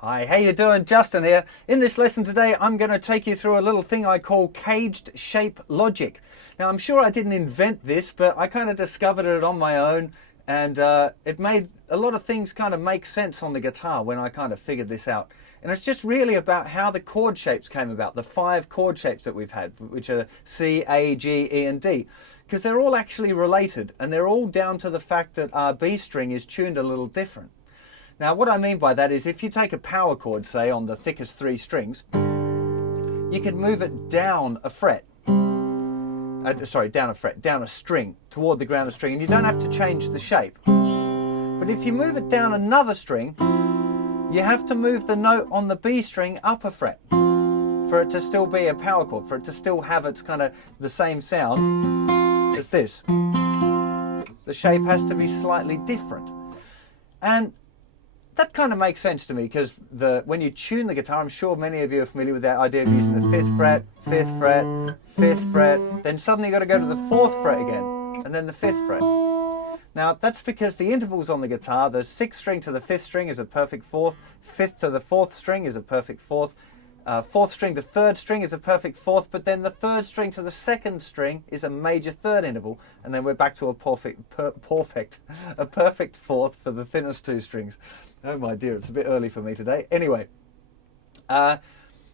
Hi, how you doing? Justin here. In this lesson today, I'm going to take you through a little thing I call caged shape logic. Now, I'm sure I didn't invent this, but I kind of discovered it on my own, and it made a lot of things kind of make sense on the guitar when I kind of figured this out. And it's just really about how the chord shapes came about, the 5 chord shapes that we've had, which are C, A, G, E, and D. Because they're all actually related, and they're all down to the fact that our B string is tuned a little different. Now, what I mean by that is if you take a power chord, say, on the thickest 3 strings, you can move it down a fret. Down a string, toward the ground of string, and you don't have to change the shape. But if you move it down another string, you have to move the note on the B string up a fret for it to still be a power chord, for it to still have its kind of the same sound as this. The shape has to be slightly different. And that kind of makes sense to me because when you tune the guitar, I'm sure many of you are familiar with that idea of using the 5th fret, 5th fret, 5th fret, then suddenly you've got to go to the 4th fret again, and then the 5th fret. Now, that's because the intervals on the guitar, the 6th string to the 5th string is a perfect 4th, 5th to the 4th string is a perfect 4th, 4th string to 3rd string is a perfect 4th, but then the 3rd string to the 2nd string is a major 3rd interval, and then we're back to a perfect 4th for the thinnest 2 strings. Oh my dear, it's a bit early for me today. Anyway, and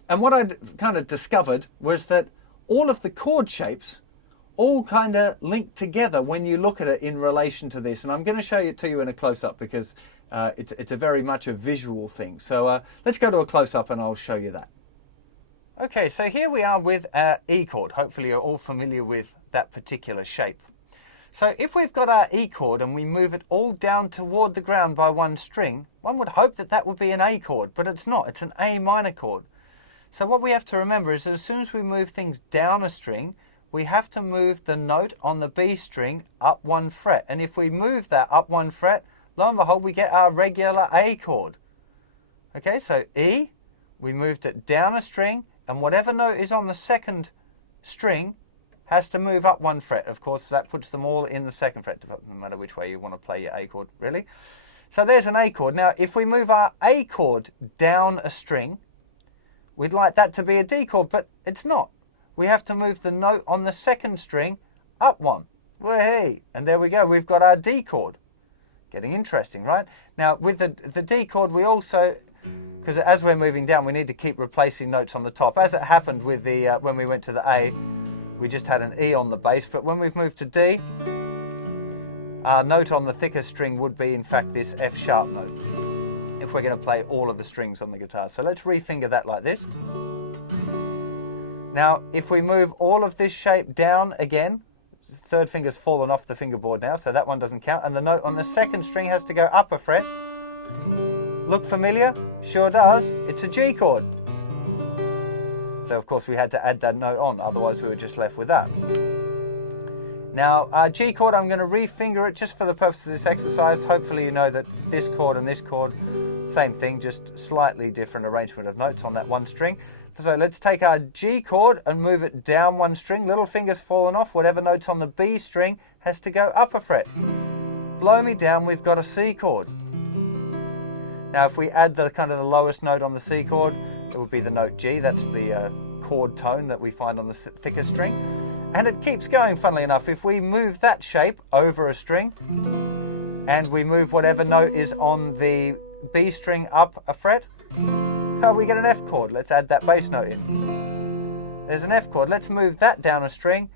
what I kind of discovered was that all of the chord shapes all kind of link together when you look at it in relation to this. And I'm going to show it to you in a close-up because it's a very much a visual thing. So let's go to a close-up and I'll show you that. Okay, so here we are with our E chord. Hopefully you're all familiar with that particular shape. So if we've got our E chord and we move it all down toward the ground by 1 string, one would hope that that would be an A chord, but it's not. It's an A minor chord. So what we have to remember is that as soon as we move things down a string, we have to move the note on the B string up 1 fret. And if we move that up 1 fret, lo and behold, we get our regular A chord. Okay, so E, we moved it down a string, and whatever note is on the 2nd string has to move up 1 fret. Of course, that puts them all in the 2nd fret, no matter which way you want to play your A chord, really. So there's an A chord. Now, if we move our A chord down a string, we'd like that to be a D chord, but it's not. We have to move the note on the 2nd string up 1. Whee! And there we go. We've got our D chord. Getting interesting, right? Now, with the D chord, we also, because as we're moving down, we need to keep replacing notes on the top. As it happened with the when we went to the A, we just had an E on the bass, but when we've moved to D, our note on the thicker string would be, in fact, this F sharp note, if we're going to play all of the strings on the guitar. So let's refinger that like this. Now, if we move all of this shape down again, 3rd finger's fallen off the fingerboard now, so that one doesn't count, and the note on the 2nd string has to go up a fret. Look familiar? Sure does. It's a G chord. So of course we had to add that note on, otherwise we were just left with that. Now our G chord, I'm going to refinger it just for the purpose of this exercise. Hopefully you know that this chord and this chord, same thing, just slightly different arrangement of notes on that 1 string. So let's take our G chord and move it down 1 string. Little finger's fallen off. Whatever note's on the B string has to go up a fret. Blow me down, we've got a C chord. Now if we add the kind of the lowest note on the C chord, it would be the note G. That's the chord tone that we find on the thicker string. And it keeps going, funnily enough. If we move that shape over a string, and we move whatever note is on the B string up a fret, we get an F chord. Let's add that bass note in. There's an F chord. Let's move that down a string,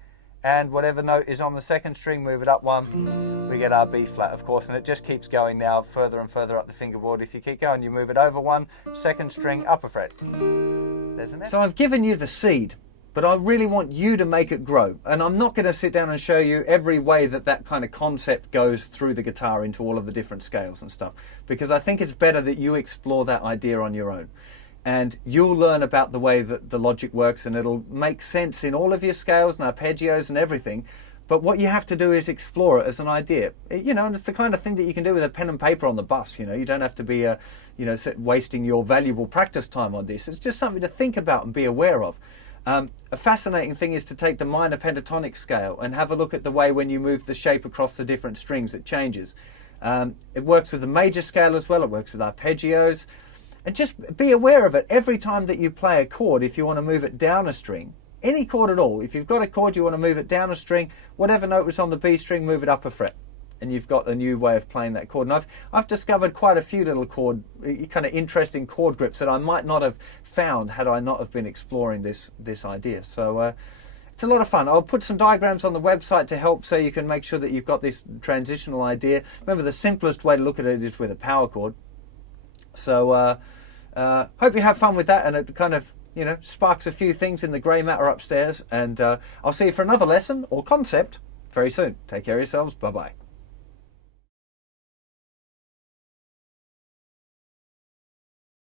and whatever note is on the 2nd string, move it up 1. We get our B flat, of course, and it just keeps going now further and further up the fingerboard. If you keep going, you move it over 1, 2nd string, up a fret. There's an F. So I've given you the seed, but I really want you to make it grow. And I'm not going to sit down and show you every way that that kind of concept goes through the guitar into all of the different scales and stuff, because I think it's better that you explore that idea on your own. And you'll learn about the way that the logic works, and it'll make sense in all of your scales and arpeggios and everything. But what you have to do is explore it as an idea. You know, and it's the kind of thing that you can do with a pen and paper on the bus. You know, you don't have to be, wasting your valuable practice time on this. It's just something to think about and be aware of. A fascinating thing is to take the minor pentatonic scale and have a look at the way when you move the shape across the different strings it changes. It works with the major scale as well. It works with arpeggios. And just be aware of it every time that you play a chord. If you want to move it down a string, any chord at all, if you've got a chord you want to move it down a string, whatever note was on the B string, move it up a fret, and you've got a new way of playing that chord. And I've discovered quite a few little kind of interesting chord grips that I might not have found had I not have been exploring this idea. So it's a lot of fun. I'll put some diagrams on the website to help, so you can make sure that you've got this transitional idea. Remember, the simplest way to look at it is with a power chord. So hope you have fun with that, and it kind of, you know, sparks a few things in the grey matter upstairs. And I'll see you for another lesson or concept very soon. Take care of yourselves. Bye-bye.